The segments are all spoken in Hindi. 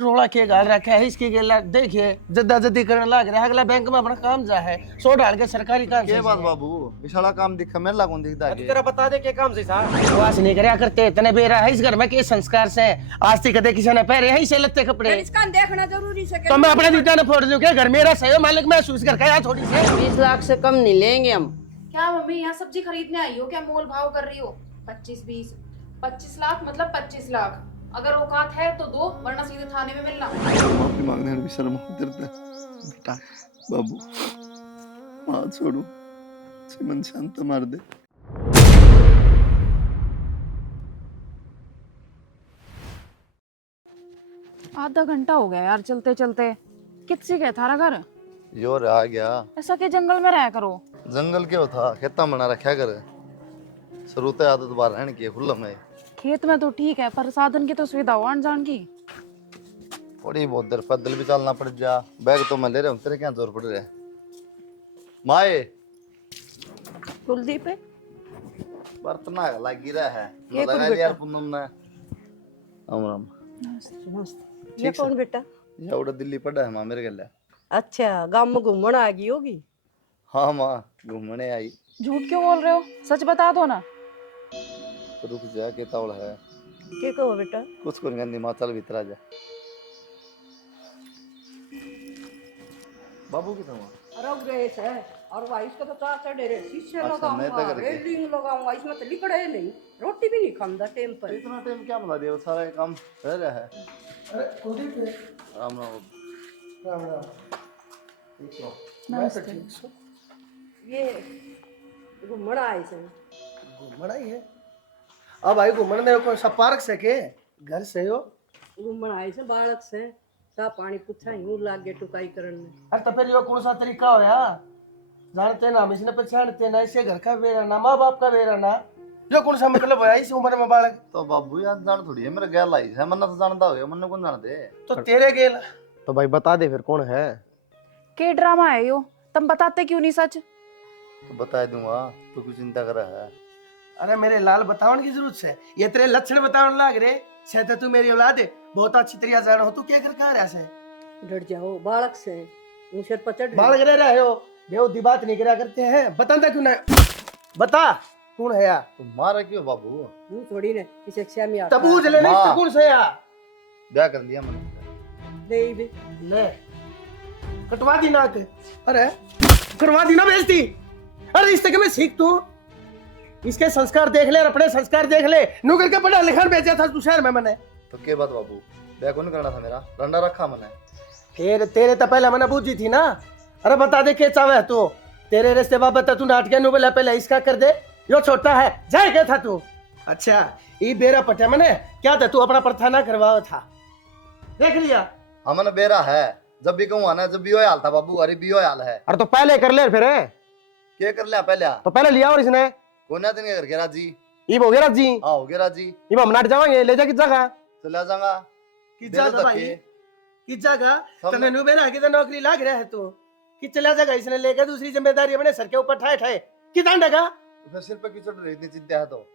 रोला के गाल रखा है इसके गेला देखिए जद्दा जद्दी करने लग रहा है अगला बैंक में अपना काम जा है सो डाल के सरकारी काम के बात बाबू विशाला काम दिखा मेरे लागूं दिखता है तेरा बता दे के काम से साहब वास नहीं करया करते इतने बेरा है इस घर में के संस्कार से आज तक कदे किसी ने पहरे है इसे लत्ते कपड़े इसका देखना जरूरी से तो मैं अपने दीदा ने फोड़ दूं क्या घर मेरा सही मालिक महसूस करके आया थोड़ी से 20 लाख से कम नहीं लेंगे हम। क्या मम्मी यहाँ सब्जी खरीदने आई हो क्या मोल भाव कर रही हो 25 लाख मतलब 25 लाख अगर औकात है तो दो वरना सीधे थाने में मिलना। माफी मांगने में भी शर्म होती है बेटा बाबू हाथ छोड़ो मन शांत मार दे। आधा घंटा हो गया यार चलते चलते। किससे गया थारा घर? यो रहा गया ऐसा के जंगल में रहा करो। जंगल क्या था खेता बना रखा कर शुरू से आदत बार रहने की खुला में खेत में तो ठीक है पर साधन की तो सुविधा हो आन जान की। थोड़ी बहुत देर पैदल भी चलना पड़ जा बैग तो मैं ले रहा हूँ तेरे क्या जोर पड़ रहा है माए कुलदीप है बर्तना लगी रहा है ये लगा कौन लिया बेटा? पूनम ने राम राम नमस्ते। ये कौन बेटा? ये उड़ा दिल्ली पड़ा है माँ मेरे गले। अच्छा गांव में घूमने आ गई होगी। हाँ माँ घूमने आई झूठ क्यों बोल रहे हो सच बता दो ना। रुक जा के तावड़ है के कहो बेटा? कुछ को गंदी माँ चल भीतर आ जा बाबू की था रुक गए है और वहाँ इसका तो चार चढ़े रहे शीशे अच्छा, मैं तो लगाऊंगा करके। रेलिंग लगाऊंगा इसमें तो लिकड़े नहीं रोटी भी नहीं खांदा टाइम पर। इतना टाइम क्या बता दिया वो सारा काम रह रहा है। अरे कुलदीप है राम राम राम राम ठीक हो मैं तो ठीक हूं ये घूमने आए से घूमना ही है अब भाई घूमने मेरे को सब पार्क से के घर से हो घूमने आए से बालक से सा पानी पूछा यूं लाग गए टुकाई करने में। अरे तो फिर यो कौन सा तरीका होया जानते ना हम इसने पहचानते ना इसे घर का बेरा ना माँ बाप का बेरा ना यो कौन सा मतलब होया इस उम्र में बालक। तो बाबू यार जान थोड़ी है मेरे गैल आई है मन्ना तो जानता हो मन्ने कौन जानते तो तेरे गेल तो भाई बता दे फिर कौन है? के ड्रामा है यो तुम बताते क्यों नहीं सच? तो बता दूंगा तू क्यों चिंता कर रहा है। अरे मेरे लाल बतावन की जरूरत है ये तेरे लक्षण बतावन लाग रे शायद तू मेरी औलाद है बहुत अच्छी तरह जान हो तू क्या कर कहा रहा है डर जाओ बालक से मुँह सिर पर चढ़ बालक रह रहे हो बेहूदी बात नहीं करा करते हैं बताता क्यों ना बता कौन है यार तो मारा क्यों बाबू मुँह थोड़ी ने किसी से में आता तबूज ले नहीं तो कौन से यार ब्याह कर लिया मैंने दे भी ले कटवा दी नाक अरे करवा दी ना बेइज्जती अरे इस तक में सीख तू इसके संस्कार देख ले और अपने संस्कार देख ले नू करके पढ़ा लिखा भेजा था तू शहर में मैंने तो क्या बात बाबू ब्याह कौन करना था मेरा रंडा रखा मैंने फिर तेरे तो पहले मैंने बूझी थी ना अरे बता दे के चावे तू तेरे रिश्ते बाबत तू नाटक नु बोला पहले इसका कर दे यो छोटा है जाए क्या था तू अच्छा ये बेरा पटे मैंने क्या था तू अपना प्रथा ना करवाओ था देख लिया हमने बेरा है जब भी कहूँ आना जब भी वो हाल था बाबू अरे भी वो हाल है अरे तो पहले कर ले फिर क्या कर लिया पहले तो पहले लिया और इसने कौन दिन के करके राजी ये हो गया जी हाँ हो गया राजी ये हम नाट जाएंगे ले जा किस जगह चला जाऊंगा कि दे जा दो भाई धक्के। कि जगह सब- तने नु बेरा की तो नौकरी लाग रहा है तू कि चला जाएगा इसने लेकर दूसरी जिम्मेदारी अपने सर के ऊपर ठाए ठाए कि डांडेगा तो फिर सिर पे क्यों चढ़ रही इतनी चिंता है तो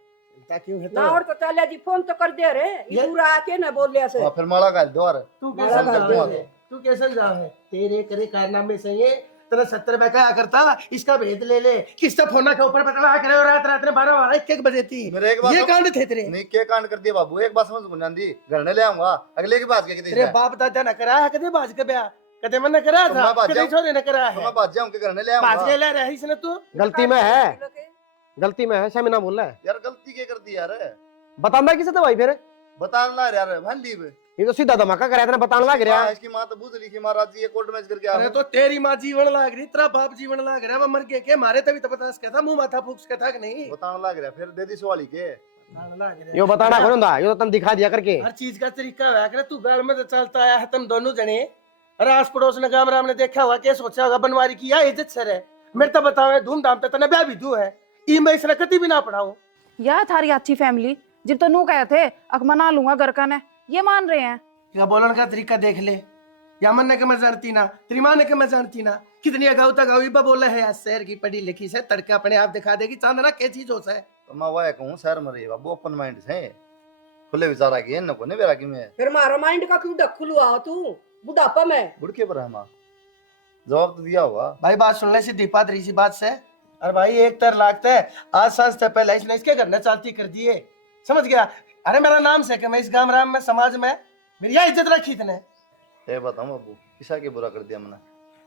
क्यों है ना और तो चले जी फोन तो कर दे रे ये ये- पूरा आके ना बोलिया से हाँ, फिर माला का द्वार तू माला कैसे का जाओ दे है तू कैसे जाओ है तेरे करे कारनामे से ये तेरा 70 बकाया करता इसका भेद ले ले किसका फोन के ऊपर बतला करे और रात रात ने 12 बजे थी मेरे एक बात ये तो- कांड थे तेरे नहीं क्या कांड कर दिया बाबू एक बात समझ में आंदी घर ने ले आऊंगा अगले की बात क्या तेरे बाप दादा ने करा है कदे बाज के ब्याह कदे मन ने करा तो था मैं बाज कदे जाऊं। छोरे ने करा तो है मैं बात जाऊं के घर ने ले बाज के आऊंगा ले रहा है इसने तू गलती में है गलती में है शमीना बोल रहा है यार गलती क्या कर दी यार बताना किसे तो भाई फिर बताना यार भाई लीव ये तो सीधा धमाका कराया था बताने लग रहा इसकी माँ तो बूझ लिखी महाराज जी ये कोर्ट मैच करके अरे आ तो तेरी माँ जीवन लाग रही तेरा बाप जीवन लाग रहा है वो मर के मारे तभी तो बता सका था मुंह माथा फूक सका था कि नहीं बताने लग रहा फिर दे दी सवाली के लाग रहा है। यो बताना कौन था यो तो तुम दिखा दिया करके हर चीज का तरीका है अगर तू घर में तो चलता आया है तुम दोनों जने अरे आस पड़ोस ने गांव राम ने देखा होगा क्या सोचा होगा बनवारी की या इज्जत सर है मेरे तो बताओ धूमधाम पे तने ब्याह भी दू है ई मैं इसने कति भी ना पढ़ाऊं यह थारी अच्छी फैमिली जिब तो नू कहे थे अक मना लूंगा घर का ने ये मान रहे हैं। क्या बोलन का तरीका देख ले या मन ने के मैं जानती ना तेरी माँ ने के मैं जानती ना कितनी अगाऊ तक अगाऊ बोले है यार शहर की पढ़ी लिखी से तड़का अपने आप दिखा देगी चांदना क्या चीज होता है तो मैं वह कहूँ शहर में रही बाबू ओपन माइंड से खुले विचार आ गए न कोने बेरा की में फिर मारा माइंड का क्यों ढक्कू हुआ तू बुढ़ापा में? बुढ़के पर है माँ जवाब तो दिया होगा। भाई बात सुन ले, सीधी पादरी सी बात से। अरे भाई एक तर लागता है, आज सांस से पहले इसने इसके घर में चालती कर दिए, समझ गया? अरे मेरा नाम से कि मैं इस गांव राम में समाज में मेरी यह इज्जत रखी इतने। ये बताऊं बाबू किसा के बुरा कर दिया मैंने?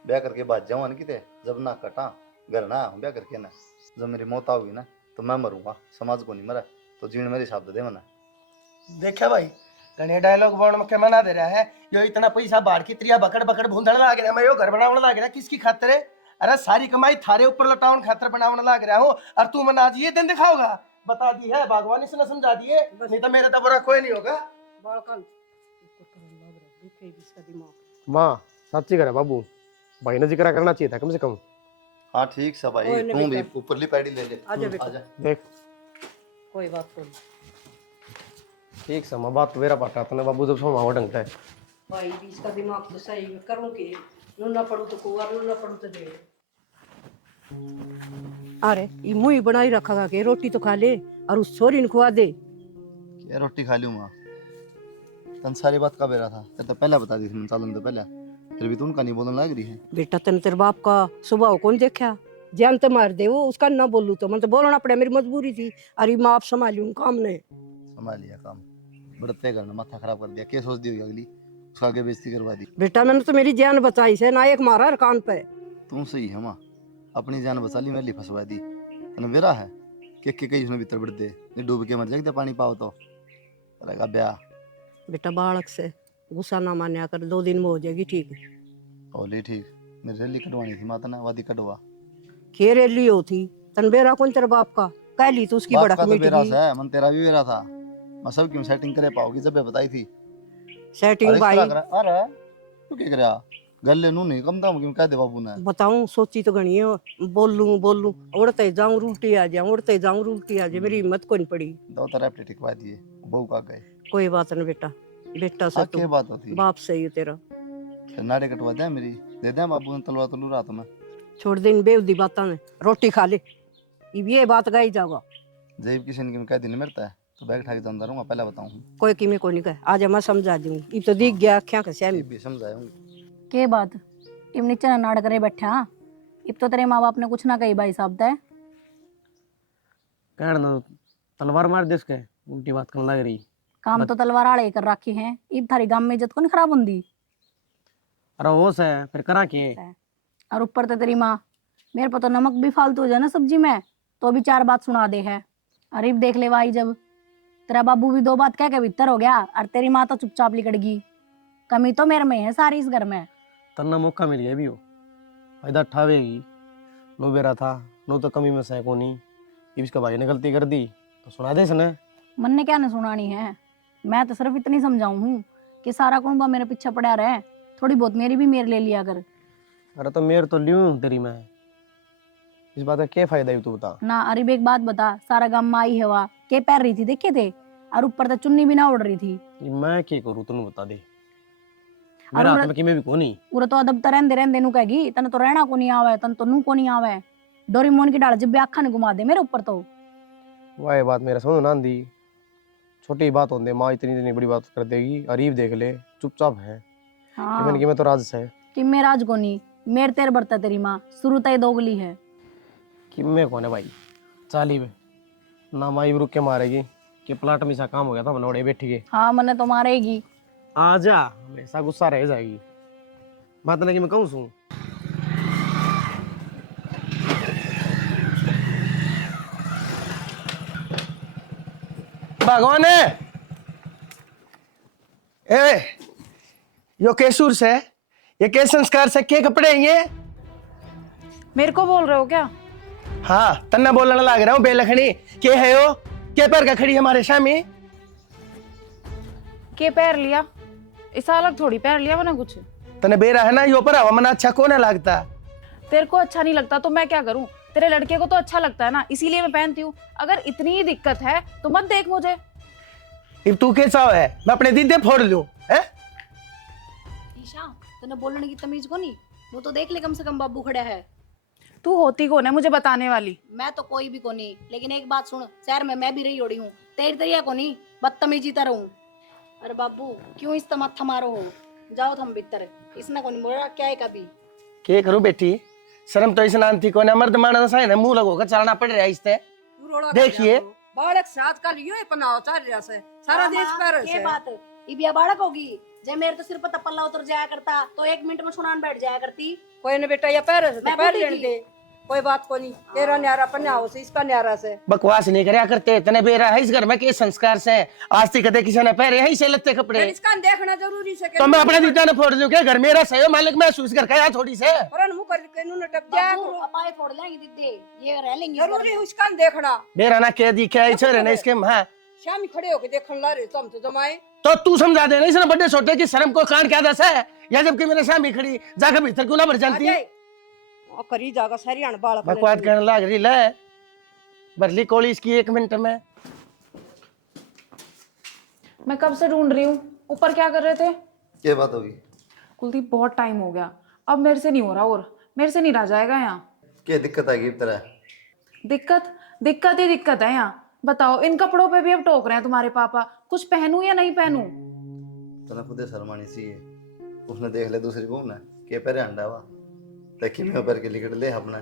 ब्याह करके बात जाऊँ न किते जब ना कटा घर ना आऊं ब्याह करके ना, जब मेरी मौत होगी ना तो मैं मरूंगा, समाज को नहीं मरा तो जीण मेरे हिसाब दे मना। देखा भाई घने डायलॉग बोर्ड के मना दे रहा है, यो इतना पैसा बाढ़ की त्रिया बकड़ बकड़ भूंदड़ लाग रहा है, मैं यो घर बनाने लाग रहा है, किसकी खातिर है? अरे सारी कमाई थारे ऊपर लटाउन खातर बनाने लाग रहा हूँ, और तू मना आज ये दिन दिखाओगा? बता दी है भगवान इसने समझा दिए, नहीं तो मेरे तो बुरा कोई नहीं होगा। बालकन इसको तो लग रहा है देखे इसका दिमाग। माँ सच्ची करे बाबू, भाई ने जिक्र करना चाहिए था कम से कम। हाँ ठीक सा भाई, कोई नहीं तू भी बेटा। ऊपरली पैड़ी ले ले। आजा बेटा। आजा। देख कोई बात नहीं ठीक समा बात तो मेरा पाटा तने बाबू जब सो मावा ढंगता है। भाई भी इसका दिमाग तो सही है, करूँ कि नू ना पढ़ू तो कुआर नू ना पढ़ू तो दे। अरे ये मुंह बनाई रखा के रोटी तो खा ले और उस छोरी ने खुआ दे। क्या रोटी खा लूँ माँ? तन सारी बात का बेरा था, तो पहले बता दी थी चालन तो पहले, फिर भी तू उनका नहीं बोलने लग रही है। बेटा तेने तेरे बाप का स्वभाव कौन देखा? जान तो मार दे वो, उसका ना बोलू तो मैं तो बोलना पड़ा, मेरी मजबूरी थी। अरे माँ आप संभालू काम ने संभाल लिया काम, बढ़ते करना माथा खराब कर दिया। क्या सोच दी होगी अगली, उसका आगे बेइज्जती करवा दी। बेटा मैंने तो मेरी जान बचाई से ना, एक मारा कान पे। तू सही है माँ, अपनी जान बचा ली, मेरे लिए फंसवा दी। तने बेरा है कि कई उसने भीतर बढ़ दे, नहीं डूब के मर जाएगा पानी पाओ तो रहेगा ब्याह। बेटा बालक से गुस्सा ना मान्या कर, 2 दिन में हो जाएगी ठीक। ओली ठीक, मेरी रैली कटवानी थी माता ने, वादी कटवा। के रेली हो थी तन बेरा कौन तेरे बाप का कह ली तो उसकी बाप बड़ा का तो मिट बेरा गई। है, मन तेरा भी बेरा था। मैं सब क्यों सेटिंग करे पाओगी जब बताई थी। सेटिंग अरे भाई अरे तू क्या करे गले नू नहीं कम दाम क्यों कह दे बाबू ने। बताऊं सोची तो घनी है, बोलूं उड़ते जाऊं उल्टी आ जाऊं, उड़ते जाऊं उल्टी आ जाए, मेरी हिम्मत को नहीं पड़ी। दो तरह पे टिकवा दिए, बहू का गए। कोई बात नहीं बेटा, बेटा से क्या तू बात होती बाप सही है तेरा। नाड़े कटवा दे मेरी, दे दे बाबू ने तलवा तलू रात में। छोड़ दे इन बेवदी बातों ने, रोटी खा ले, ये बात गई जाओगा। जब किसी ने कह दिन मरता है तो बैग उठा के जानता रहूंगा, पहले बताऊं। कोई किमी को नहीं कहे, आज मैं समझा दूंगी। इब तो दिख गया अखियां के सामने। भी समझाऊंगी। के बात इम नीचे ना नाड़ करे बैठा। इब तो तेरे माँ बाप ने कुछ ना कही भाई साहब तय। कहना तलवार मार दे उसके, उल्टी बात करने लग रही। काम तो तलवार आड़े कर रखी है, इब थारी गांव में इज्जत को नहीं खराब होंदी। अरे वो से फिर करा के और ऊपर तो तेरी माँ मेरे पर तो नमक भी फालतू हो जाए ना सब्जी में तो भी 4 बात सुना दे है। अरे इब देख ले भाई, जब तेरा बाबू भी 2 बात कह के भीतर हो गया और तेरी माँ तो चुपचाप लिकड़ गई। कमी तो मेरे में है सारी इस घर में। तन्ना मौका मिल गया भी हो फायदा उठावेगी। नो बेरा था नो तो कमी में से कोनी, इसका भाई ने गलती कर दी तो सुना दे इसने। मन ने क्या न सुनानी है, मैं तो सिर्फ इतनी समझाऊं हूँ कि सारा कुंबा मेरे पीछे पड़ा रहे, थोड़ी बहुत मेरी भी मेरे ले लिया कर। अरे तो मेर तो लियूं तेरी मैं, इस बात का क्या फायदा है तू बता ना। अरे एक बात बता, सारा गांव में आई हवा के पैर रही थी देखे थे, और ऊपर तो चुन्नी भी ना उड़ रही थी। ये मैं क्या करूं तू बता दे, मेरा हाथ में कि मैं भी कोनी। पूरा तो अदब तो रहंदे रहंदे नु कहेगी तन तो रहना को नहीं आवे, तन तो नू को नहीं आवे। डोरीमोन की डाल जब आखा ने घुमा दे मेरे ऊपर तो। वाह बात मेरा समझ ना दी, छोटी बात होंदे माँ इतनी इतनी बड़ी बात कर देगी। अरीब देख ले चुपचाप है हाँ कि मैं तो राज से कि मैं राज को नहीं, मेरे तेर बरता तेरी माँ शुरू तय दोगली है। कि मैं कौन है भाई चाली में ना माई रुक के मारेगी कि प्लाट में सा काम हो गया था मनोड़े बैठ के। हाँ मने तो मारेगी। आ जा हमेशा गुस्सा रह जाएगी बात नहीं कि मैं कहूँ सू। भगवान है ए, यो केसूर से ये के संस्कार से के कपड़े हैं ये? मेरे को बोल रहे हो क्या? हाँ तन्ना बोलने लग रहा हूँ बेलखनी के है यो, के पर का खड़ी हमारे शामी के पैर लिया, इस अलग थोड़ी पैर लिया मैंने कुछ। तने बेरा है ना यो पर हवा मना अच्छा कौन है लगता? तेरे को अच्छा नहीं लगता तो मैं क्या करूं, तेरे लड़के को तो अच्छा लगता है ना इसीलिए मैं पहनती हूँ। अगर इतनी ही दिक्कत है तो मत देख मुझे। अब तू के चाव है मैं अपने दीदे फोड़ लूं है? ईशा तने बोलने की तमीज को नहीं, वो तो देख ले कम से कम बाबू खड़ा है। तू होती कौन है मुझे बताने वाली? मैं तो कोई भी को नहीं, लेकिन एक बात सुन, शहर में मैं भी रही ओड़ी हूँ, तेरी तरिया को नहीं बदतमीजी तरह हूँ। अरे बाबू क्यों इस मत्था मारो हो, जाओ तुम भीतर, इसने को नहीं बोला क्या है कभी। के करूं बेटी, शर्म तो इस नांती को ना मर्द मानस है ना, मुंह लगोगा चलना पड़ रहा है इससे। तू रोड़ा देखिए। बालक साथ का लियो पनाव चल रहा से सारा देश पर ये बात इबिया बालक होगी, जे मेरे तो सिर पर पल्ला उतर जाया करता तो 1 मिनट में सुनान बैठ जाया करती। कोई ने बेटा ये पैर से मैं पैर बुद्धि लेने की। दे, कोई बात को नहीं। तेरा न्यारा पन्या से इसका न्यारा से बकवास नहीं करया करते, इतने बेरा है इस घर में के संस्कार से। आज तक कदे किसी ने पहरे है इसे लत्ते कपड़े, इसका देखना जरूरी से तो मैं अपने दीदा ने फोड़ दूं क्या? घर मेरा सही मालिक महसूस कर कया थोड़ी से। और मुंह कर के इन्होंने टप जाया बाबू करो, अपाए फोड़ लेंगे दीदी, ये रह लेंगे जरूरी उसका देखना। मेरा ना कह दी क्या इच्छा रहना इसके हां, शामी खड़े होके देखन ला रे तुम तो जमाए। तो तू समझा देना इसने बड़े छोटे की शर्म को कान क्या दस है, या जबकि मेरे सामने खड़ी जाकर भीतर क्यों ना भर जाती। और करी जागा सारी अन बालक ने। बकवास करने लग रही ले, भरली कोली इसकी 1 मिनट में। मैं कब से ढूंढ रही हूँ, ऊपर क्या कर रहे थे? ये बात होगी। कुलदीप बहुत टाइम हो गया, अब मेरे से नहीं हो रहा, और मेरे से नहीं रह जाएगा यहाँ। क्या दिक्कत आएगी तरह? दिक्कत दिक्कत ही दिक्कत है यहाँ। बताओ, इन कपड़ों पे भी अब टोक रहे हैं तुम्हारे पापा, कुछ पहनूं या नहीं पहनूं? तना खुदे शर्मानी चाहिए, उसने देख ले दूसरी बहू ने के पैरे अंडा हुआ ताकि मैं पैर के लिकट ले अपना।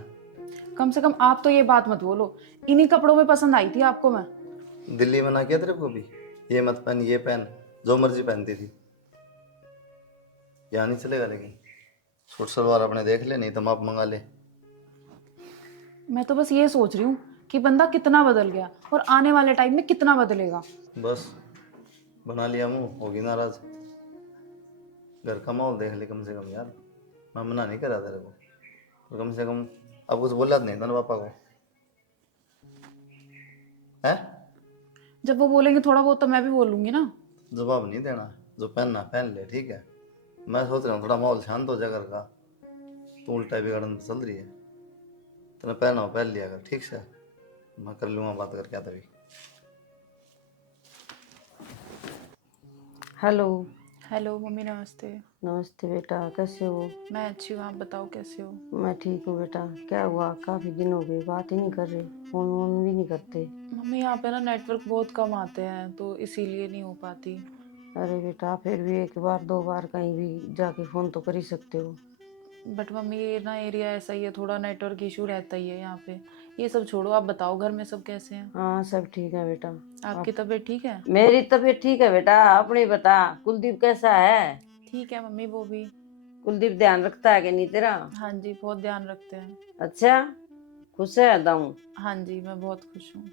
कम से कम आप तो ये बात मत बोलो, इन्हीं कपड़ों में पसंद आई थी आपको मैं। दिल्ली में ना किया तेरे को भी, ये मत पहन ये पहन, जो मर्जी पहनती थी। यहाँ नहीं चलेगा, लेकिन सूट सलवार अपने देख ले, नहीं तो माप मंगा ले। मैं तो बस ये सोच रही हूँ कि बंदा कितना बदल गया और आने वाले टाइम में कितना बदलेगा। बस बना लिया मुंह, होगी नाराज। घर का माहौल देख ले कम से कम यार, मैं मना नहीं करा तेरे को, तो कम से कम अब कुछ बोला नहीं था ना पापा को है? जब वो बोलेंगे थोड़ा बहुत तो मैं भी बोलूंगी ना। जवाब नहीं देना, जो पहनना पहन ले, ठीक है? मैं सोच रहा हूँ थोड़ा माहौल शांत हो जाए घर का, तू उल्टा बिगाड़न तो चल रही है। तूने पहना हो पहन लिया कर, ठीक से? मैं कर लूँगा बात करके तभी। हेलो। हेलो मम्मी, नमस्ते। नमस्ते बेटा, कैसे हो? मैं अच्छी हूँ, आप बताओ कैसे हो? मैं ठीक हूँ बेटा। क्या हुआ, काफी दिन हो गए बात ही नहीं कर रहे, फोन वोन भी नहीं करते। मम्मी यहाँ पे ना नेटवर्क बहुत कम आते हैं तो इसीलिए नहीं हो पाती। अरे बेटा फिर भी 1 बार 2 बार कहीं भी जाके फोन तो कर ही सकते हो। बट मम्मी ये ना एरिया ऐसा ही है, थोड़ा नेटवर्क इशू रहता ही है यहाँ पे। ये सब छोड़ो, आप बताओ घर में सब कैसे हैं? हाँ सब ठीक है बेटा। आपकी तबीयत ठीक है? मेरी तबीयत ठीक है बेटा, अपनी बता। कुलदीप कैसा है? ठीक है मम्मी, वो भी। कुलदीप ध्यान रखता है कि नहीं तेरा? हाँ जी, बहुत ध्यान रखते हैं। अच्छा, खुश है दाऊं? हाँ जी, मैं बहुत खुश हूँ।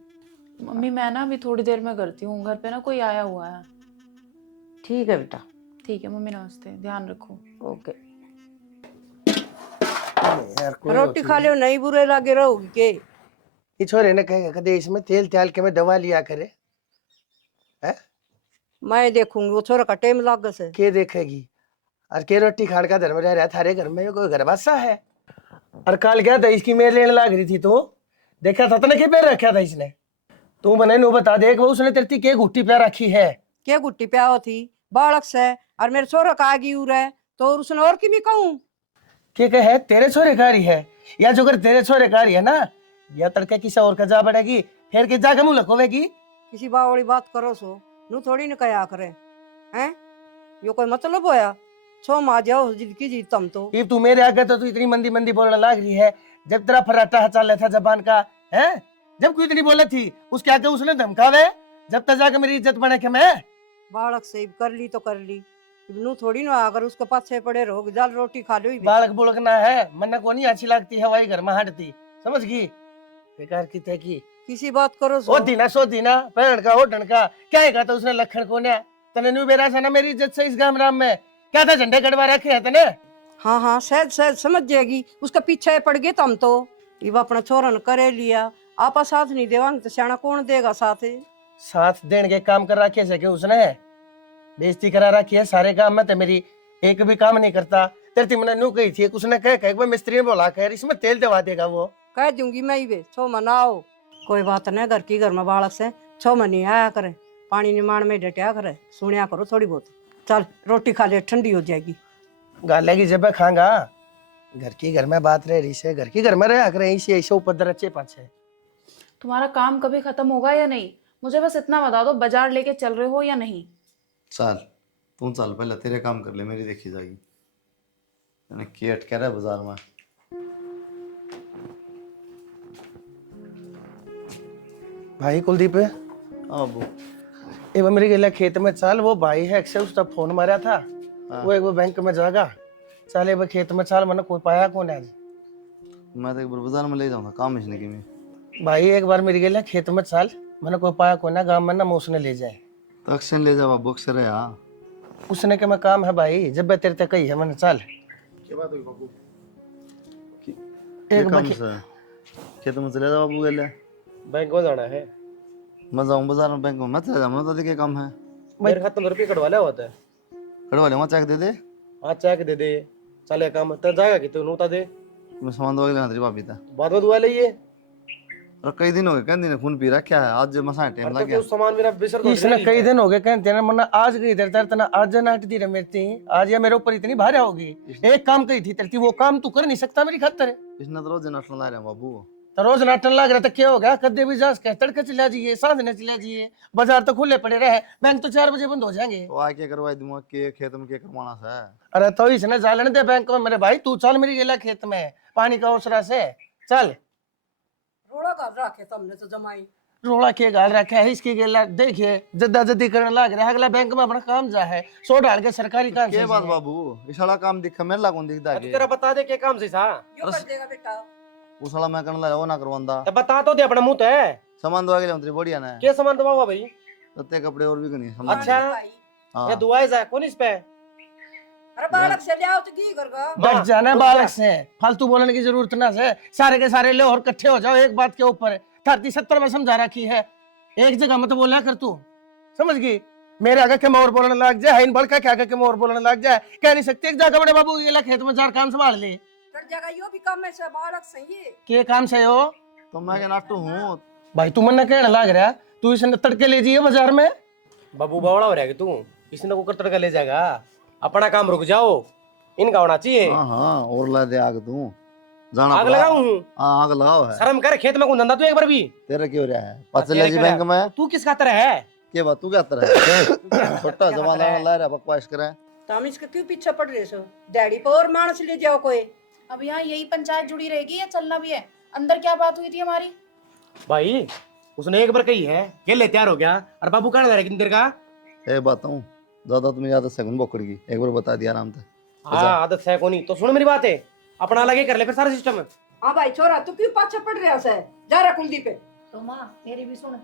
मम्मी मैं ना अभी थोड़ी देर में करती हूँ, घर पे ना कोई आया हुआ है। ठीक है बेटा। ठीक है मम्मी, नमस्ते, ध्यान रखो। ओके। यार कोई रोटी खा लो, नहीं बुरे लागे रहोगी के? ये छोरे ने कहेगा कदे इसमें तेल त्याल के मैं दवा लिया करे है? मैं देखूंगी, वो छोरा का टाइम लाग से। के देखेगी? और के रोटी खाड़ का धर्म रह रहा है थारे घर में, कोई घर बसा है? और कल गया था इसकी मेरे लेने लग रही थी, तो देखा था तने के पैर रखा था इसने? तू बने नु बता दे वो उसने तेरी के गुट्टी पे रखी है? क्या गुट्टी प्याओ थी बालक से, और मेरे छोरा का आगी उर है तो उसने और की भी कहूँ के है तेरे छोरे कारी है, या जो कर तेरे छोरे कारी है ना, या तड़के किसी और का जा पड़ेगी, फिर के जाके मुंह लकोवेगी। किसी बावड़ी बात करो सो नू थोड़ी न कया करे हैं, यो कोई मतलब होया? छो मा जाओ जिद की जीत तुम तो। ये तू मेरे आगे तो तू इतनी मंदी मंदी बोलने लग रही है, जब तेरा फर्राटा चल था जबान का है, जब कोई इतनी बोली थी उसके आगे उसने धमकावे, जब तक जाके मेरी इज्जत बने के मैं बालक से कर ली तो कर ली, नू थोड़ी ना अगर उसके पाछे पड़े रहोगे दाल रोटी खा लो। बालक बुलकना है, मन को नहीं अच्छी लगती है वही घर में हटती, समझ गई? बेकार की थे की किसी बात करो ओ दीना सो दीना पैरण का हो का क्या है तो उसने लखन को ने तने न्यू बेरा से ना मेरी इज्जत से इस गांव राम में क्या था झंडे गड़वा रखे हैं तने। हाँ हाँ शायद शायद समझ जाएगी, उसका पीछे पड़ गए तुम तो। ये अपना छोरन करे लिया, आपा साथ नहीं देवांग तो सियाना कौन देगा साथ? साथ देने के काम कर रखे से उसने बेइज्जती करा रखी है सारे काम में, तो मेरी एक भी काम नहीं करता। तेरी मैंने न्यू कही थी उसने कह मिस्त्री ने बोला कर इसमें तेल दवा देगा, वो कह दूंगी मैं ही वे छो मनाओ। कोई बात नहीं, घर की घर में बालक से छो मनी आया करे, पानी निमाण में डटिया करे, सुनिया करो थोड़ी बहुत। चल रोटी खा ले, ठंडी हो जाएगी। गाले की जब खांगा, घर की घर में बात रह रही से घर की घर में रह कर ऐसे उपद्र अच्छे पाछे। तुम्हारा काम कभी खत्म होगा या नहीं? मुझे बस इतना बता दो, बाजार लेके चल रहे हो या नहीं? चल तू चल, पहले तेरे काम कर ले, मेरी देखी जाएगी। मैंने के अटका रहा है बाजार में। भाई कुलदीप है हाँ अबू। एक बार मेरी गेला खेत में चल, वो भाई है अक्षय, उसका फोन मारा था। वो एक बार बैंक में जागा, चल एक बार खेत में चल, मैंने कोई पाया कौन है आज। मैं तो एक बार बाजार में ले जाऊंगा काम इसने की में। भाई एक बार मेरी गेला खेत में चल, मैंने कोई पाया कौन है, गाँव में ना उसने ले जाए। तो अक्सर ले जाओ अबू, अक्सर है यहाँ। उसने के मैं काम है भाई, जब मैं तेरे तक कही है मैंने चल। एक काम बार से खेत में चले जाओ अबू गेले। बैंक में जाना है, मैं जाऊँ बाजार में, बैंक में मत चले जाऊँ, तो देखे काम है। मेरे खाते में रुपये कटवा लिया होता है। कड़वा ले, वहाँ चेक दे दे। हाँ चेक दे दे, चले काम तो जाएगा कि तू नोटा दे, मैं सामान दवा लेना तेरी भाभी था। बाद में दुआ लिए। और कई दिन हो गए, कई दिन खून पी रखा है, आज मसा टाइम लग गया। सामान मेरा बिसर तो इसने कई दिन हो गए कहते हैं, मन्ना आज गई तेरे तेरे तना आज नाट दी रे मेरी, आज ये मेरे ऊपर इतनी भारी होगी। एक काम कही थी तेरी, वो काम तू कर नहीं सकता मेरी खातर। इसने तो रोज नटन ला रहे हैं बाबू। तो रोज नाटन लग रहा था, क्या हो गया, कदे भी जा कह तड़के चला जाइए, सांझ ने चला जाइए, बाजार तो खुले पड़े रहे, बैंक तो 4 बजे बंद हो जाएंगे। तो आके करवाई दूंगा, के खेत में के करवाना सा है। अरे तो इसने जा लेने दे बैंक में मेरे भाई, तू चल मेरी गेला खेत में पानी का ओसरा से चल। रोड़ा कर रखे तुमने तो जमाई। रोड़ा के गाल रखा है इसकी गेला, देखिए जद्दा जद्दी करने लग रहा है, अगला बैंक में अपना काम जा है, 100 डाल के सरकारी काम के से बात बाबू, इस साला काम दिखा मेरे लागू दिखता के। तेरा बता दे क्या काम से सा, यो कर देगा बेटा। वो साला मैं करने लगा, वो ना करवांदा। तो बता तो दे अपना मुंह तो है। सामान दवा के लिए तेरी बढ़िया ना। क्या सामान दबावा भाई? तत्ते कपड़े और भी कनी। अच्छा हाँ। ये दुआएं जा कौन इस पे? अरे बालक से ले आओ तो की करगा। डट जाना बालक से, फालतू बोलने की जरूरत ना है, सारे के सारे ले और इकट्ठे हो जाओ एक बात के ऊपर। 30-70 में समझा रखी है, एक जगह मत बोला कर तू, समझ गई? मेरे आगे के मोर बोलने लग जाए, इन बड़का के आगे के मोर बोलने लग जाए, कह नहीं सकती एक जगह बड़े बाबू ये खेत में 4 काम संभाल ले। कर जाएगा यो भी काम में से बालक सही है। के काम से हो तो मैं क्या नाटू हूँ। भाई, तू मन कहने लग रहा, तू इसे तड़के ले जाइए बाजार में। बाबू बावड़ा हो रहा है कि तू इसने को तड़का ले जाएगा, अपना काम रुक जाओ, इनका होना चाहिए। हाँ हाँ, और ला दे आग तू जाना। आग लगाऊं? हाँ आग लगाओ है। शर्म कर, खेत में कौन धंधा तू एक बार भी? तेरा क्यों रहा है? पचले जी बैंक में तू किस खातर है? के बात, तू क्या तरह है? छोटा जमाना ला रहा बकवास करे। तो हम इसके क्यों पीछे पड़ रहे सो? डैडी पर और मानस ले जाओ कोई। अब यहाँ यही पंचायत जुड़ी रहेगी या चलना भी है? अंदर क्या बात हुई थी हमारी? भाई उसने एक बार कही है, केले तैयार हो गया, और बाबू कहने लगा किंदर का। ए बताऊं, ज्यादा तुम्हें ज्यादा सगन बोकड़ की एक बार बता दिया आराम से। हाँ आदत है कोनी तो सुन मेरी बात है, अपना अलग ही कर ले फिर सारा सिस्टम। हाँ भाई छोरा, तू क्यों पाछे पड़ रहा है? जा रहा कुलदीप पे। तो माँ मेरी भी सुन,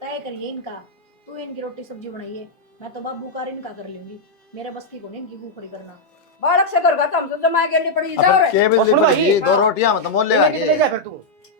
तय करिए इनका, तू इनकी रोटी सब्जी बनाइए, मैं तो बाबू का इनका कर लूंगी, मेरे बस की को नहीं इनकी भूख करना। बालक से करगा तो हम तो जमाए के लिए पड़ी जा रहे। के बिजली सुन भाई, पड़ेगी, 2 रोटियां मत मोल लेगा ले जा फिर तू,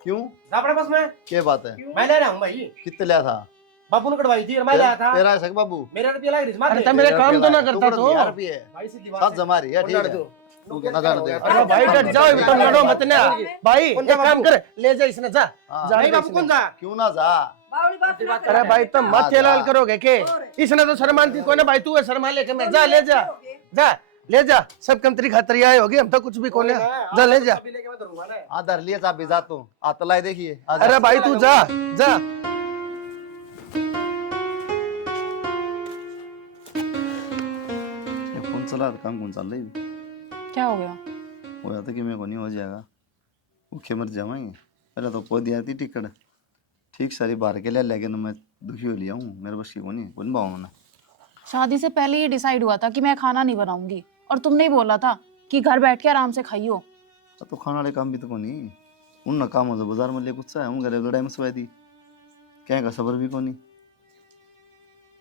क्यों? जा अपने पास में। के बात है? मैं ले रहा हूँ भाई, कितने लिया था? बाबू ने कटवाई थी और मैं लाया था। तेरा सक बाबू मेरा रुपया लगा रिश्मा अरे दे। तब मेरे काम तो ना करता तो। रुपये भाई सीधी बात साथ है। जमा रही है, ठीक है। तू कितना जान दे? अरे भाई डट जाओ, तुम लड़ो मत ना भाई, एक काम कर ले जा इसने, जा हाँ। जा नहीं बाबू कौन जा? क्यों ना जा? बावली बात ना अरे भाई तुम मत लाल करोगे के, इसने तो शर्मान थी कोई ना भाई, तू है शर्मा लेके मैं, जा ले जा, जा ले जा, सब कंतरी खातरी आए होगी, हम तो कुछ भी कोने, जा ले जा। अभी लेके मैं धरूंगा ना। हाँ धर लिया चाबी, जा तू आतलाई देखिए। अरे भाई तू जा जा। फोन चला रहा, काम कौन चल रही? क्या हो गया? हो जाता कि मेरे को नहीं हो जाएगा, भूखे मर जाएंगे। पहले तो पौ दिया थी टिकट, ठीक सारी बाहर के लिए, लेकिन मैं दुखी हो लिया हूँ, मेरे बस की को नहीं बन पाऊँ मैं। शादी से पहले ही डिसाइड हुआ था कि मैं खाना नहीं बनाऊंगी, और तुमने ही बोला था कि घर बैठ के आराम से खाइयो। तो खाने वाले काम भी तो को नहीं, उन ना काम हो तो बाजार में ले कुछ है, उन घरे लड़ाई में सवाई दी, क्या का सबर भी को नहीं,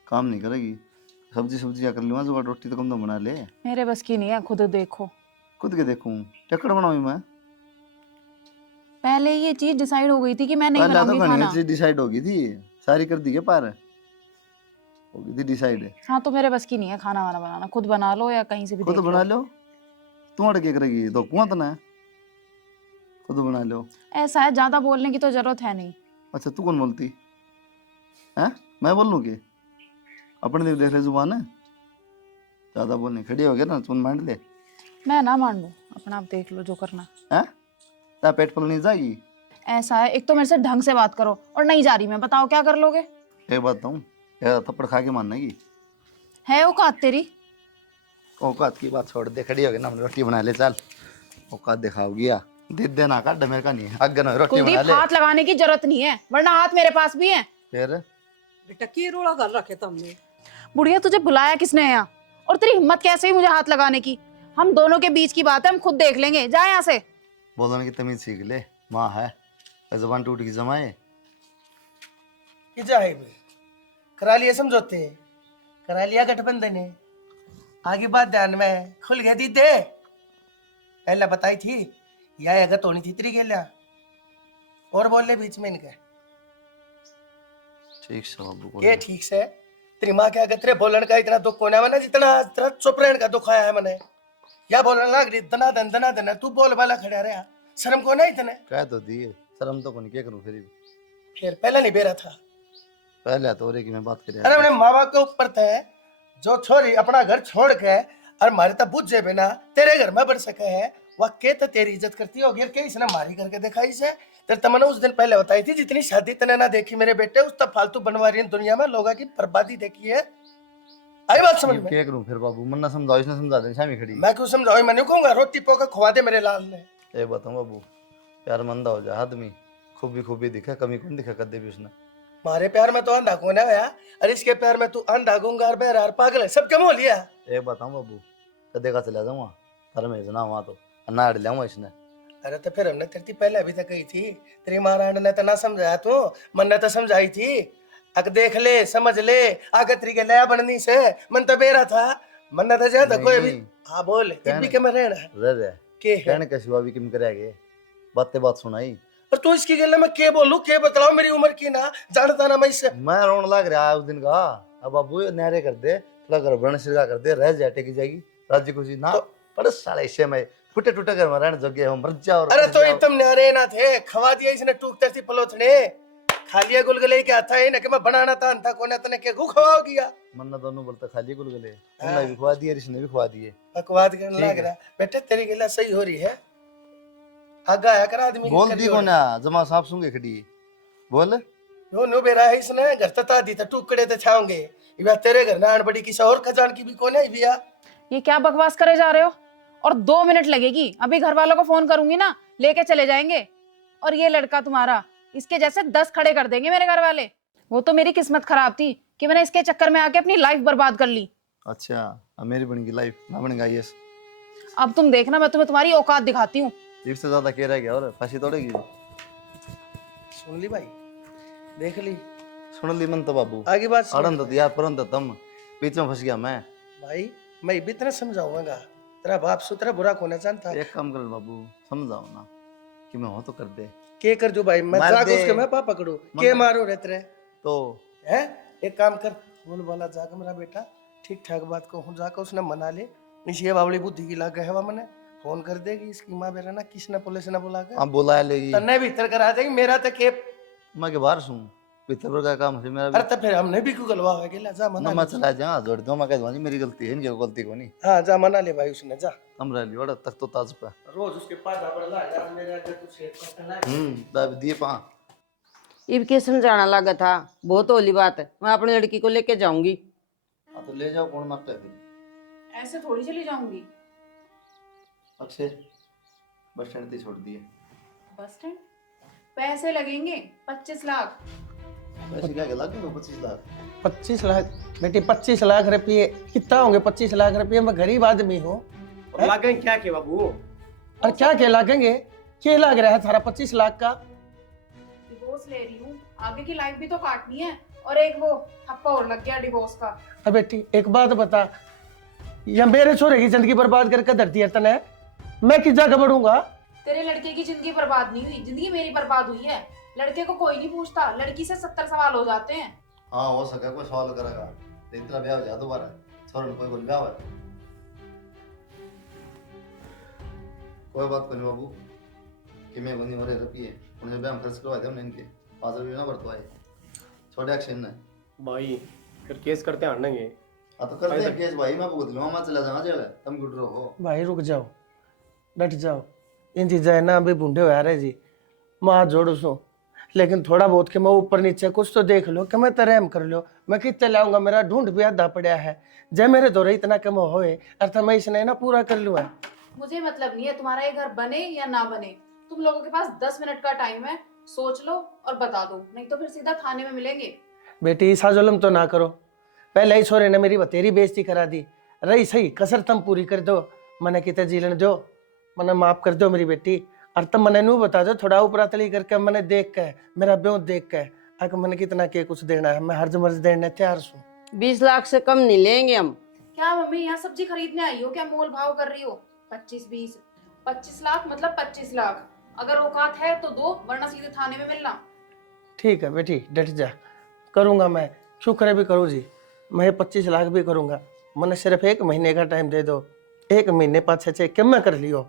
काम नहीं करेगी। सब्जी सब्जी क्या कर लूँगा, जो रोटी तो कम तो बना ले। मेरे बस की नहीं है, खुद देखो। खुद के देखूँ टक्कर बनाऊँ मैं? पहले ये चीज डिसाइड हो गई थी कि मैं नहीं पहले तो बनाऊंगी खाना। चीज डिसाइड हो गई थी, सारी कर दी के पार हो गई थी डिसाइड। हाँ तो मेरे बस की नहीं है खाना वाना बनाना, खुद बना लो या कहीं से भी खुद देख बना लो। लो, तू अड़ के करेगी तो कुआं तो ना है, खुद बना लो। ऐसा है, ज्यादा बोलने की तो जरूरत है नहीं। अच्छा तू कौन बोलती है? मैं बोल लूँ कि अपने देख ले जुबान है, ज्यादा बोलने खड़ी हो गया ना चुन मांड ले। मैं ना मान लूं, अपना आप देख लो जो करना। हैं ता पेट पर नहीं जाएगी? ऐसा है, एक तो मेरे से ढंग से बात करो, और नहीं जा रही मैं, बताओ क्या कर लोगे? एक बात बताऊं, यार थप्पड़ खा के मानने की है औकात तेरी? औकात की बात छोड़ दे, खड़ी हो गई ना, हमने रोटी बना ले चल। औकात दिखाओगी या दे देना का डमेर का नहीं है, अगर ना रोटी बना कुलदीप, ले हाथ लगाने की जरूरत नहीं है, वरना हाथ मेरे पास भी है। फिर। बेटा की रोड़ा कर रखे तुमने? बुढ़िया, तुझे बुलाया किसने है यहाँ? और तेरी हिम्मत कैसे हुई मुझे हाथ लगाने की? हम दोनों के बीच की बात है, हम खुद देख लेंगे। जा यहाँ से। बोलने की तमीज सीख ले, माँ है, जबान टूट की जमाए। कि जाए भी करा लिया समझौते, करा लिया गठबंधन ने, आगे बात ध्यान में खुल गया दीदे। पहले बताई थी या अगत होनी थी तेरी गेलिया, और बोल ले बीच में इनके। ठीक से बाबू बोल। ये ठीक से तेरी माँ क्या कहते बोलन का इतना दुख होना मैंने जितना तेरा चुप रहने का दुख आया है मैंने। या बोलने लग रही दना दना तू बोल वाला खड़ा रहा, शर्म को नहीं इतने। कह तो दिए, शर्म तो को नहीं, क्या करूं फिर पहले नहीं बेरा था। पहले तो रे की मैं बात कर अरे अपने माँ बाप के ऊपर थे, जो छोरी अपना घर छोड़ के और मारे तब बुझ जे बिना तेरे घर में बढ़ सके है, वह के तो तेरी इज्जत करती होगी के इसने मारी करके देखा इसे। तेरे तमन्ना उस दिन पहले बताई थी, जितनी शादी तने ना देखी मेरे बेटे, उस तब फालतू बनवा रही है दुनिया में, लोगों की बर्बादी देखी है। आई बात समझ में? क्या करूं फिर बाबू, मन ना समझाओ, इसने समझा दे शामी खड़ी। मैं क्यों समझाऊं, मैं नहीं कहूंगा रोटी पोका खुआ दे मेरे लाल ने। ये बताऊं बाबू, प्यार मंदा हो जा आदमी, खूबी दिखा, कमी कौन दिखा कदे भी उसने। मारे प्यार में तो अंधा कौन है यार, अरे इसके प्यार में तू अंधा गूंगा बहरार पागल है, सब कम हो लिया। एक बताऊं बाबू, कदे का चला जाऊंगा तार में इतना वहां तो अन्ना अड़ लिया इसने। अरे तो फिर हमने तेरी पहले अभी तक कही थी, तेरी महारानी ने तो ना समझाया तू, मन ने तो समझाई थी। अक देख ले समझ ले, आगे तरीके लया बननी से मन तो बेरा था, मन ने तो ज्यादा कोई भी। हाँ बोल, इतनी के में रहना रह के है? कहने का सिवा भी किम करेगे, बात सुनाई। और तू इसकी गल में के बोलू, के बतलाओ, मेरी उम्र की ना जानता ना मैं इससे। मैं रोने लग रहा उस दिन का। अब बाबू नहरे कर दे, थोड़ा घर बन सिरका कर दे, रह जाए टेकी जाएगी राज्य खुशी ना। पर साले इससे मैं टूटे घर में रहने जोगे हम मर जाओ। अरे तो ये तुम न्यारे ना थे, खवा दिया इसने टूकते थी पलोथने, खा लिया गुलगुले क्या था, ना कि मैं बनाना था अंता कोने तने के गु खवा गया। मन्ना दोनों बोलता खाली गुलगुले, हमने भी खवा दिए, इसने भी खवा दिए। बकवाद करने लग रहा बेटे, तेरी गला सही हो रही है, आगा आया कर आदमी की बोल करी दी हो कोना जमा साफ सुंगे खड़ी बोल। यो नो बेरा है इसने घर तता दी था टुकड़े ते छाओगे, इबा तेरे घर ना आन बड़ी किसी और खजान की भी कोने है बिया। ये क्या बकवास करे जा रहे हो? और 2 मिनट लगेगी, अभी घर वालों को फोन करूंगी ना, लेके चले जाएंगे। और ये लड़का तुम्हारा, इसके जैसे 10 खड़े कर देंगे मेरे घर वाले। वो तो मेरी किस्मत खराब थी कि मैंने इसके चक्कर में आके अपनी लाइफ बर्बाद कर ली। अच्छा अब मेरी बनेगी लाइफ, ना बनेगा ये। अब तुम देखना, मैं तुम्हें तुम्हारी औकात दिखाती हूँ। इससे ज्यादा क्या रह गया, और फांसी तोड़ेगी। सुन ली भाई, देख ली, सुन ली मन तो बाबू आगे बात सुन। अड़न तो यार परन तो तुम बीच में फंस गया मैं। भाई मैं भी इतना समझाऊंगा, तेरा बाप सुतरा बुरा कोने जानता। एक काम कर बाबू, समझाओ ना कि मैं हो तो कर दे। के कर जो भाई, मैं मार जाग दे। उसके मैं पा पकड़ू, के मारो रहते रहे तो है। एक काम कर, बोल वाला जाग मेरा बेटा, ठीक ठाक बात को हूँ जाकर उसने मना ले, इस ये बावली बुद्धि की लागे है मैंने फोन कर देगी इसकी माँ बेरा ना, किसने पुलिस ने बुला के अब बुला लेगी, तन्ने भीतर करा देगी, मेरा तो के। मैं के बाहर सुन भीतर का काम है मेरा अरे भी। तो फिर हमने भी क्यों गलवा है गेला, जा ना मना मैं ले। चला जा जोड़ दो, मैं कह दूंगा जी मेरी गलती है, इनकी गलती को नहीं। हाँ जा मना ले भाई, उसने जा हम रह लियो तक तो ताज पे। रोज उसके पास बड़ला यार मेरे आगे तू शेर पकड़ना। दाब दिए पा। इब के समझाना लगा था, बहुत होली बात है, मैं अपनी लड़की को लेके जाऊंगी। हाँ तो ले जाओ, कौन मारता है फिर। ऐसे थोड़ी चली जाऊंगी। अच्छे बस स्टैंड पे छोड़ दिए। बस स्टैंड पैसे लगेंगे 25 लाख। पैसे क्या लग गए 25 लाख। 25 लाख बेटी, 25 लाख रुपये कितना होंगे? 25 लाख रुपये, मैं गरीब आदमी हूँ। लागेंगे क्या के बाबू? और क्या क्या लागेंगे, क्या लाग रहा है थारा 25 लाख का? डिवोर्स ले रही हूँ, आगे की लाइफ भी तो काटनी है, और एक वो ठप्पा और लग गया डिवोर्स का। अब बेटी एक बात बता, या मेरे छोरे की जिंदगी बर्बाद करके धरती है तने, मैं किस जगह बढ़ूंगा? तेरे लड़के की जिंदगी बर्बाद नहीं हुई, जिंदगी मेरी बर्बाद हुई है। लड़के को कोई नहीं पूछता, लड़की से 70 सवाल हो जाते हैं। हाँ हो सका कोई सवाल करेगा, इतना ब्याह हो जा दोबारा, छोड़ कोई बोल ब्याह है। कोई बात नहीं बाबू कि मैं बंदी मरे रुपये उन्हें ब्याह खर्च करवाए थे हमने, इनके 5 रुपये ना बरतवाए, छोड़े एक्शन ने। भाई फिर केस करते आनेंगे। हाँ तो करते हैं केस भाई, मैं भूत लूँगा, मैं चला जाऊँगा जेल, तुम गुट रहो। भाई रुक जाओ, डट जाओ, इन चीजा है ना अभी बूढ़े हो रहे जी, माँ जोड़ू सो लेकिन थोड़ा बहुत के मैं ऊपर नीचे कुछ तो देख लो कि मैं तरह कर लो। मैं कितने लाऊंगा, मेरा ढूंढ भी आधा पड़ा है। जय मेरे दौरे इतना कम होए अर्थात मैं इसने ना पूरा कर लूँ। मुझे मतलब नहीं है तुम्हारा ये घर बने या ना बने। तुम लोगों के पास 10 मिनट का टाइम है, सोच लो और बता दो, नहीं तो फिर सीधा थाने में मिलेंगे। बेटी ऐसा जुल्म तो ना करो। पहले ही छोरे ने मेरी बतेरी बेइज्जती करा दी। रही सही कसर तुम पूरी कर दो, मने कितने जीलन दो, मने माफ कर दो मेरी बेटी। और तुम मने नू बता दो थोड़ा ऊपरा तली करके मैंने देख के मेरा ब्यों देख के अगर मैंने कितना के कुछ देना है, मैं हर मर्ज देने तैयार हूँ। 20 लाख से कम नहीं लेंगे हम। क्या मम्मी यहाँ सब्जी खरीदने आई हो क्या? मोल भाव कर रही हो? 25 लाख मतलब 25 लाख। अगर औकात है तो दो, वरना सीधे थाने में मिलना। ठीक है बेटी डट जा, करूँगा मैं, शुक्र भी करूँ जी। मैं 25 लाख भी करूँगा, मैंने सिर्फ 1 महीने का टाइम दे दो। 1 महीने 5-6 कम मैं कर लियो,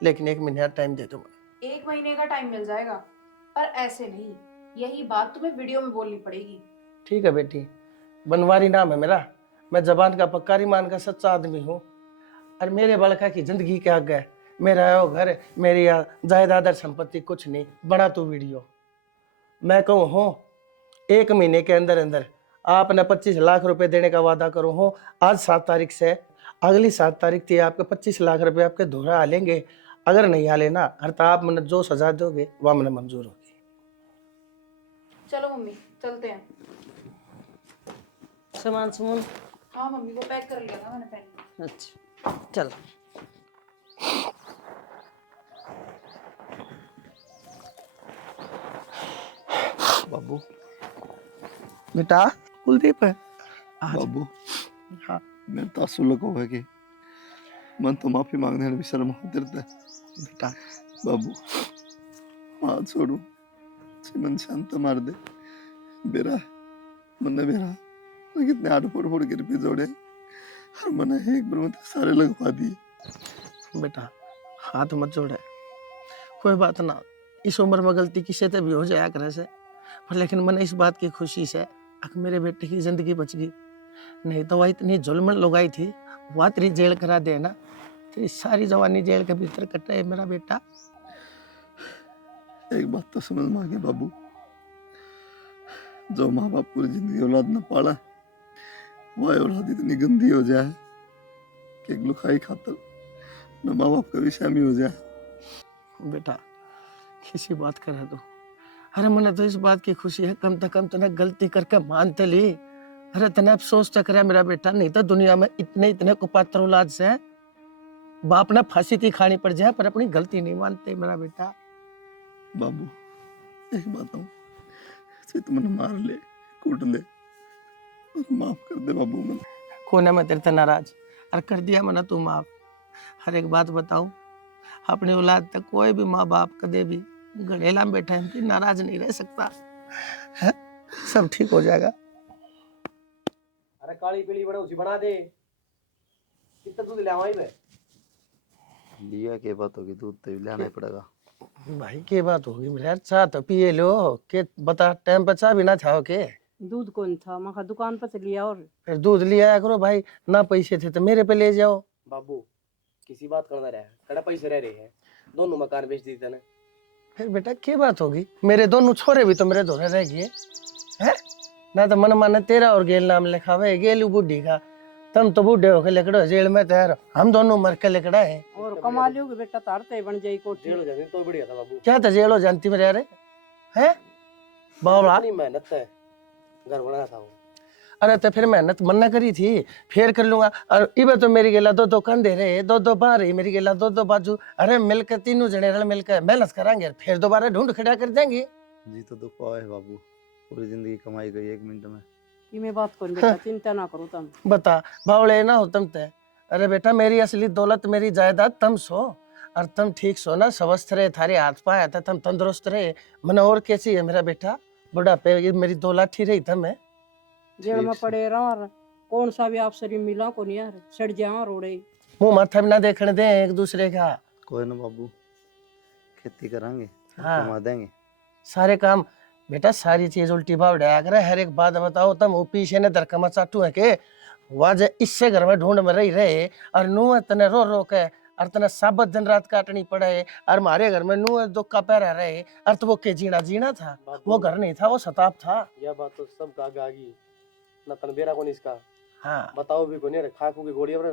लेकिन 1 महीने का टाइम दे दो। 1 महीने का टाइम मिल जाएगा, पर ऐसे नहीं। यही बात तुम्हें वीडियो में बोलनी पड़ेगी। ठीक है बेटी, बनवारी नाम है मेरा, मैं जबान का पक्का ईमान का सच्चा आदमी हूँ। और मेरे बड़का की जिंदगी के आगे मेरा वो घर, मेरी जायदाद संपत्ति कुछ नहीं। बना तू वीडियो, मैं कहूँ हूँ 1 महीने के अंदर अंदर आपने 25 लाख रुपए देने का वादा करूँ हूँ। आज 7 तारीख से अगली 7 तारीख थी, आपके 25 लाख रुपए आपके दोहरा आ लेंगे। अगर नहीं आ लेना अर्थात आप मैंने जो सजा दोगे वह मैंने मंजूर होगी। चलो मम्मी चलते हैं। सामान सुमन। हाँ मम्मी, वो पैक कर लिया था मैंने पहले। अच्छा चलो। बाबू बेटा कुलदीप है। बाबू हाँ मेरे तो आंसू लगा हुआ है कि मन तो माफी मांगने में भी शर्म आती रहता है। बेटा बाबू हाथ छोड़ू, मन शांत मार दे। बेरा मन्ने बेरा मैं कितने हाथ फोड़ फोड़ के रुपये जोड़े और मैंने एक बार में सारे लगवा दिए। बेटा हाथ मत जोड़े, कोई बात ना, इस उम्र में गलती किसी से भी हो जाया करे से, पर लेकिन मैंने इस बात की खुशी से अगर मेरे बेटे की जिंदगी बच गई, नहीं तो वह इतनी जुल्म लगाई थी, वह तेरी जेल करा देना, तेरी सारी जवानी जेल के भीतर कटे मेरा बेटा। एक बात तो समझ में आ गई बाबू, जो माँ बाप पूरी जिंदगी औलाद न पाला, वह औलाद इतनी गंदी हो जाए कि एक लुखाई खातर न माँ बाप का भी शामी हो जाए। बेटा किसी बात करा दो, अरे मैंने तो इस बात की खुशी है कम से कम तने गलती करके मानते ली। अरे तने अफसोस तो करे मेरा बेटा, नहीं तो दुनिया में इतने इतने कुपात्र औलाद से बाप ने फांसी थी खानी पड़ जाए पर अपनी गलती नहीं मानते मेरा बेटा। बाबू एक बात हूँ, तुमने मार ले कूट ले और माफ कर दे बाबू। मैं कोने में तेरे से नाराज और कर दिया मैंने तू माफ। हर एक बात बताऊं, अपनी औलाद तक कोई भी माँ बाप कदे भी गड़ेला में बैठा है नाराज नहीं रह सकता है। सब ठीक हो जाएगा। अरे काली पीली बड़े उसी बना दे। कितना दूध ले आवाई में? लिया के बात होगी, दूध तो लाना ही पड़ेगा। भाई के बात होगी मेरे यार, चाह तो पिए लो के बता, टाइम पर चाह भी ना छाओ के। दूध कौन था? मैं कहा दुकान पर से लिया। और फिर दूध ले आया करो भाई, ना पैसे थे तो मेरे पे ले जाओ। बाबू किसी बात करना रहा है, कड़ा पैसे रह रहे हैं, दोनों मकान बेच दी थने। फिर बेटा क्या बात होगी, मेरे दोनों छोरे भी तो मेरे दोरे रह गए हैं ना। तो मन माने तेरा और गेल नाम लिखा हुआ, गेल बूढ़ी का, तुम तो बूढ़े होके लेकड़ो जेल में तैयार, हम दोनों मर के लेकड़ा है। और कमा लियोगे बेटा, तारते बन जाई कोठी। जेल हो जाती तो बढ़िया था बाबू। क्या था जेल हो जानती मेरे यार है बावला। इतनी मेहनत है, घर बनाया था वो। अरे तो फिर मेहनत मन्ना करी थी, फिर कर लूंगा। और इबे तो मेरी गेला 2-2 कंधे रहे, 2-2 बाह रही मेरी गेला, 2-2 बाजू। अरे मिलकर तीनों जने रल मिलकर मेहनत करांगे, फिर दोबारा ढूंढ खड़ा कर देंगे। जी तो दुख पाए बाबू, पूरी जिंदगी कमाई गई 1 मिनट में। कि मैं बात करूं बेटा, चिंता ना करो तुम। बता बावले ना हो तुम ते। अरे बेटा मेरी असली दौलत मेरी जायदाद तुम सो, और तुम ठीक सो ना, स्वस्थ रहे, थारे हाथ पाया था, तुम तंदुरुस्त रहे। मन और कैसी है मेरा बेटा, बुढ़ापे मेरी दौलत ही रही तुम है। जेल में पड़े रहो, कौन सा भी आपसे मिला को नहीं यार, सड़ जा रोड़े। मुंह माथा भी ना देखने दे एक दूसरे का। कोई ना बाबू, खेती करांगे, हाँ। कमा देंगे सारे काम बेटा, सारी चीज उल्टी भाव डाया करे। हर एक बात बताओ तुम वो पीछे ने दरकमा चाटू है के वाजे इससे घर में ढूंढ में रही रहे और नू तने रो रो के और तना साबत दिन रात काटनी पड़े और हमारे घर में नू दुख का पैरा रहे और तो वो के जीना जीना था, वो घर नहीं था, वो सताप था। यह बात तो सब गागा आगी ना तन बेरा को इसका हाँ बताओ भी कोनी रे खाकू की गोड़ी अपने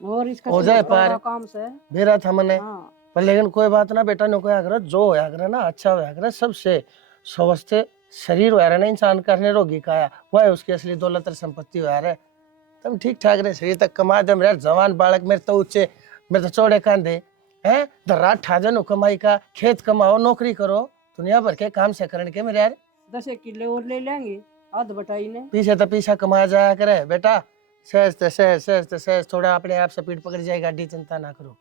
और इसका हो जाए बड़ा पार। काम से बेरा था मने हाँ पर लेकिन कोई बात ना बेटा, नो कोया करे जो होया करे ना अच्छा होया करे, सबसे स्वस्थ शरीर होया रहे ना इंसान करने रोगी काया वो है उसकी असली दौलत और संपत्ति होया रहे। तुम ठीक ठाक रहे शरीर तक कमा दे मेरे जवान बालक, मेरे तो ऊंचे, मेरे तो चौड़े कांधे हैं, रात ठाजन कमाई का, खेत कमाओ, नौकरी करो, दुनिया भर के काम से करने के मेरे यार। 10 किलो और ले लेंगे आध बटाई ने। पीछे तो पीछा कमाया जाया करे बेटा, सहज सहज थोड़ा अपने आप से पीठ पकड़ जाए गाड़ी, चिंता ना करो।